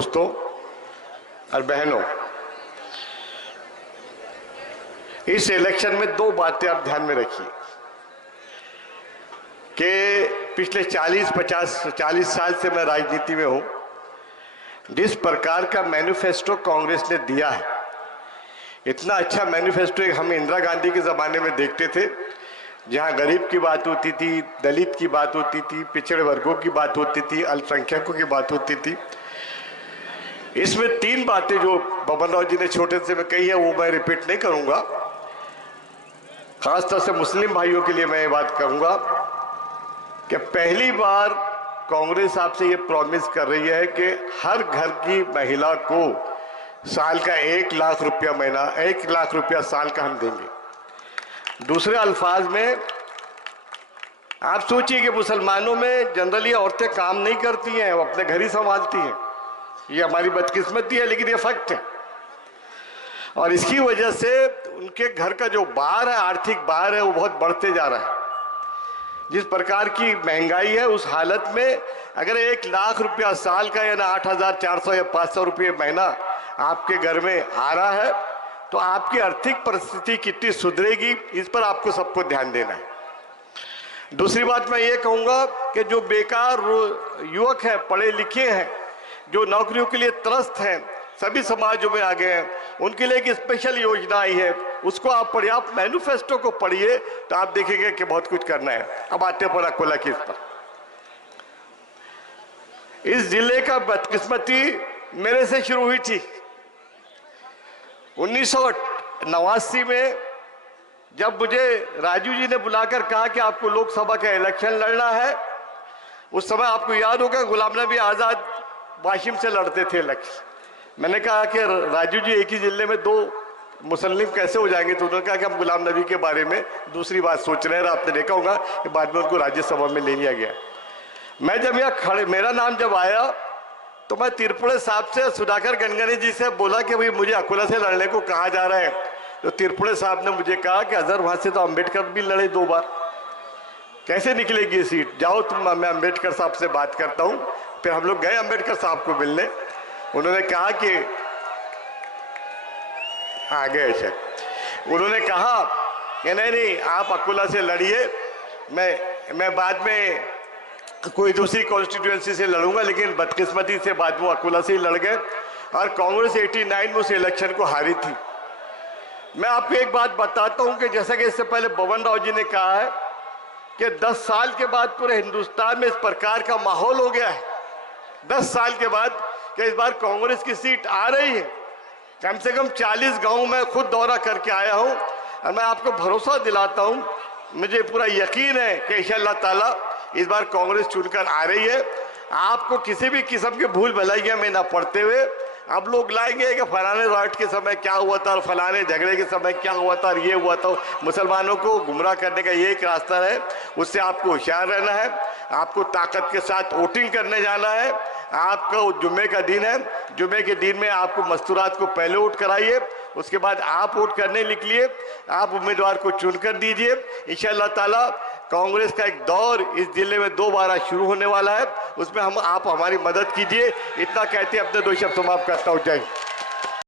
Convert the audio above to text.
दोस्तों और बहनों, इस इलेक्शन में दो बातें आप ध्यान में रखिए कि पिछले 40 साल से मैं राजनीति में हूं। जिस प्रकार का मैनिफेस्टो कांग्रेस ने दिया है, इतना अच्छा मैनिफेस्टो हम इंदिरा गांधी के ज़माने में देखते थे, जहां गरीब की बात होती थी, दलित की बात होती थी, पिछड़े वर्गों की बात होती थी, अल्पसंख्यकों की बात होती थी। इसमें तीन बातें जो बबन राव जी ने छोटे से में कही है वो मैं रिपीट नहीं करूंगा। खासतौर से मुस्लिम भाइयों के लिए मैं ये बात कहूंगा कि पहली बार कांग्रेस आपसे ये प्रॉमिस कर रही है कि हर घर की महिला को साल का 1 लाख रुपया महीना, 1 लाख रुपया साल का हम देंगे। दूसरे अल्फाज में आप सोचिए कि मुसलमानों में जनरली औरतें काम नहीं करती हैं, वो अपने घर ही संभालती हैं। ये हमारी बदकिस्मती है, लेकिन ये फैक्ट है। और इसकी वजह से उनके घर का जो भार है, आर्थिक भार है, वो बहुत बढ़ते जा रहा है। जिस प्रकार की महंगाई है, उस हालत में अगर 1 लाख रुपया साल का या ना 8,400 या 500 रुपये महीना आपके घर में आ रहा है, तो आपकी आर्थिक परिस्थिति कितनी सुधरेगी, इस पर आपको सबको ध्यान देना है। दूसरी बात मैं ये कहूँगा कि जो बेकार युवक हैं, पढ़े लिखे हैं, जो नौकरियों के लिए त्रस्त हैं, सभी समाजों में आ गए हैं, उनके लिए एक स्पेशल योजना आई है, उसको आप पढ़िए। आप मैनिफेस्टो को पढ़िए तो आप देखेंगे कि बहुत कुछ करना है। अब आते पर अकोला केस पर। इस जिले का बदकिस्मती मेरे से शुरू हुई थी 1989 में, जब मुझे राजू जी ने बुलाकर कहा कि आपको लोकसभा का इलेक्शन लड़ना है। उस समय आपको याद होगा गुलाम नबी आज़ाद वाशिम से लड़ते थे इलेक्शन। मैंने कहा कि राजू जी, एक ही जिले में 2 मुसल्लिम कैसे हो जाएंगे? तो उन्होंने कहा कि हम गुलाम नबी के बारे में दूसरी बात सोच रहे हैं। आपने देखा होगा कि बाद में उनको राज्यसभा में ले लिया गया। मैं जब यहाँ खड़े, मेरा नाम जब आया तो मैं तिरपुड़े साहब से, सुधाकर गनगनी जी से बोला कि भाई मुझे अकोला से लड़ने को कहा जा रहा है। तो तिरपुड़े साहब ने मुझे कहा कि अजहर वहाँ से तो अम्बेडकर भी लड़े 2 बार, कैसे निकलेगी सीट? जाओ तुम, मैं अम्बेडकर साहब से बात करता हूँ। फिर हम लोग गए अम्बेडकर साहब को मिलने। उन्होंने कहा कि आ गए सर, उन्होंने कहा कि नहीं, आप अकोला से लड़िए, मैं बाद में कोई दूसरी कॉन्स्टिट्यूएंसी से लड़ूंगा। लेकिन बदकिस्मती से बाद में अकोला से ही लड़ गए और कांग्रेस 89 में उस इलेक्शन को हारी थी। मैं आपको एक बात बताता हूं कि जैसा कि इससे पहले बबन राव जी ने कहा है कि 10 साल के बाद पूरे हिंदुस्तान में इस प्रकार का माहौल हो गया है, 10 साल के बाद, कि इस बार कांग्रेस की सीट आ रही है। कम से कम 40 गांव में खुद दौरा करके आया हूं और मैं आपको भरोसा दिलाता हूं, मुझे पूरा यकीन है कि इंशाअल्लाह ताला इस बार कांग्रेस चुनकर आ रही है। आपको किसी भी किस्म के भूल भलाइयां में ना पड़ते हुए अब लोग लाएंगे कि फलाने राइट के समय क्या हुआ था और फलाने झगड़े के समय क्या हुआ था और ये हुआ था। मुसलमानों को गुमराह करने का ये एक रास्ता है, उससे आपको होशियार रहना है। आपको ताकत के साथ वोटिंग करने जाना है। आपका जुम्मे का दिन है, जुम्मे के दिन में आपको मस्तूरात को पहले वोट कराइए, उसके बाद आप वोट करने निकलिए, आप उम्मीदवार को चुनकर दीजिए। इंशाअल्लाह ताला कांग्रेस का एक दौर इस जिले में दोबारा शुरू होने वाला है, उसमें आप हमारी मदद कीजिए। इतना कहते अपने 2 शब्द समाप्त करता हूँ। जय हिंद।